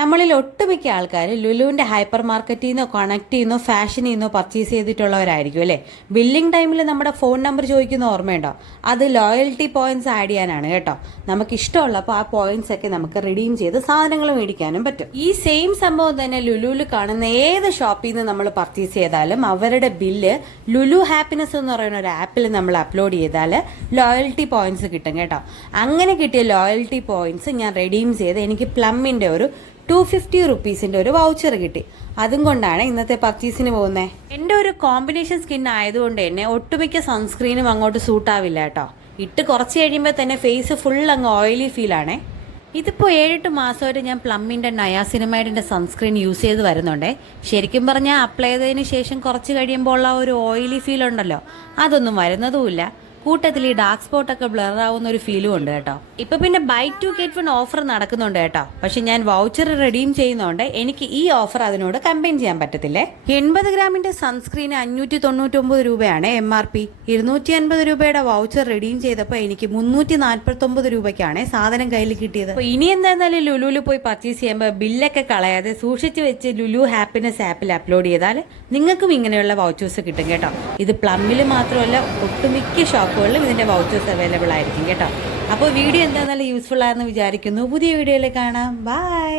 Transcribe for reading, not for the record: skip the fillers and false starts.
നമ്മളിൽ ഒട്ടുമിക്ക ആൾക്കാർ ലുലുവിൻ്റെ ഹൈപ്പർ മാർക്കറ്റിൽ നിന്നോ കണക്ട് ചെയ്യുന്നോ ഫാഷനിൽ നിന്നോ പർച്ചേസ് ചെയ്തിട്ടുള്ളവരായിരിക്കും അല്ലേ. ബില്ലിംഗ് ടൈമിൽ നമ്മുടെ ഫോൺ നമ്പർ ചോദിക്കുന്ന ഓർമ്മയുണ്ടോ? അത് ലോയൽറ്റി പോയിന്റ്സ് ആഡ് ചെയ്യാനാണ് കേട്ടോ. നമുക്ക് ഇഷ്ടമുള്ളപ്പോൾ ആ പോയിന്റ്സ് ഒക്കെ നമുക്ക് റിഡീം ചെയ്ത് സാധനങ്ങൾ മേടിക്കാനും പറ്റും. ഈ സെയിം സംഭവം തന്നെ ലുലുവിൽ കാണുന്ന ഏത് ഷോപ്പിൽ നിന്ന് നമ്മൾ പർച്ചേസ് ചെയ്താലും അവരുടെ ബില്ല് ലുലു ഹാപ്പിനെസ് എന്ന് പറയുന്ന ഒരു ആപ്പിൽ നമ്മൾ അപ്ലോഡ് ചെയ്താൽ ലോയൽറ്റി പോയിന്റ്സ് കിട്ടും കേട്ടോ. അങ്ങനെ കിട്ടിയ ലോയൽറ്റി പോയിന്റ്സ് ഞാൻ റിഡീം ചെയ്ത് എനിക്ക് പ്ലമ്മിൻ്റെ ഒരു 250 റുപ്പീസിൻ്റെ ഒരു വൗച്ചർ കിട്ടി. അതും കൊണ്ടാണ് ഇന്നത്തെ പർച്ചേസിന് പോകുന്നത്. എൻ്റെ ഒരു കോമ്പിനേഷൻ സ്കിൻ ആയതുകൊണ്ട് തന്നെ ഒട്ടുമിക്ക സൺസ്ക്രീനും അങ്ങോട്ട് സൂട്ടാവില്ല കേട്ടോ. ഇട്ട് കുറച്ച് കഴിയുമ്പോൾ തന്നെ ഫേസ് ഫുൾ അങ്ങ് ഓയിലി ഫീലാണേ. ഇതിപ്പോൾ 7-8 മാസമായിട്ട് ഞാൻ പ്ലമ്മിൻ്റെ നയാസിനമൈഡിൻ്റെ സൺസ്ക്രീൻ യൂസ് ചെയ്ത് വരുന്നുണ്ടേ. ശരിക്കും പറഞ്ഞാൽ അപ്ലൈ ചെയ്തതിന് ശേഷം കുറച്ച് കഴിയുമ്പോൾ ഉള്ള ഒരു ഓയിലി ഫീൽ ഉണ്ടല്ലോ, അതൊന്നും വരുന്നതുമില്ല. കൂട്ടത്തിൽ ഈ ഡാർക്ക് സ്പോട്ടൊക്കെ ബ്ലർ ആവുന്ന ഒരു ഫീലും ഉണ്ട് കേട്ടോ. ഇപ്പൊ പിന്നെ ബൈ 2 get 1 ഓഫർ നടക്കുന്നുണ്ട് കേട്ടോ. പക്ഷെ ഞാൻ വൗച്ചർ റിഡീം ചെയ്യുന്നതുകൊണ്ട് എനിക്ക് ഈ ഓഫർ അതിനോട് കമ്പൈൻ ചെയ്യാൻ പറ്റത്തില്ലേ. 80 ഗ്രാമിന്റെ സൺസ്ക്രീന് 599 രൂപയാണ് MRP. 250 രൂപയുടെ വൗച്ചർ റിഡീം ചെയ്തപ്പോൾ എനിക്ക് 349 രൂപയ്ക്കാണ് സാധനം കയ്യിൽ കിട്ടിയത്. അപ്പോൾ ഇനി എന്തായാലും ലുലുവിൽ പോയി പർച്ചേസ് ചെയ്യുമ്പോൾ ബില്ലൊക്കെ കളയാതെ സൂക്ഷിച്ച് വെച്ച് ലുലു ഹാപ്പിനെസ് ആപ്പിൽ അപ്ലോഡ് ചെയ്താൽ നിങ്ങൾക്കും ഇങ്ങനെയുള്ള വൗച്ചേഴ്സ് കിട്ടും കേട്ടോ. ഇത് പ്ലമ്മിൽ മാത്രമല്ല ഒട്ടുമിക്ക ഷോപ്പുകളിലും ഇതിന്റെ വൗച്ചേഴ്സ് അവൈലബിൾ ആയിരിക്കും കേട്ടോ. അപ്പോൾ വീഡിയോ എന്താണെന്നാലും യൂസ്ഫുൾ ആണെന്ന് വിചാരിക്കുന്നു. പുതിയ വീഡിയോയിൽ കാണാം. ബൈ.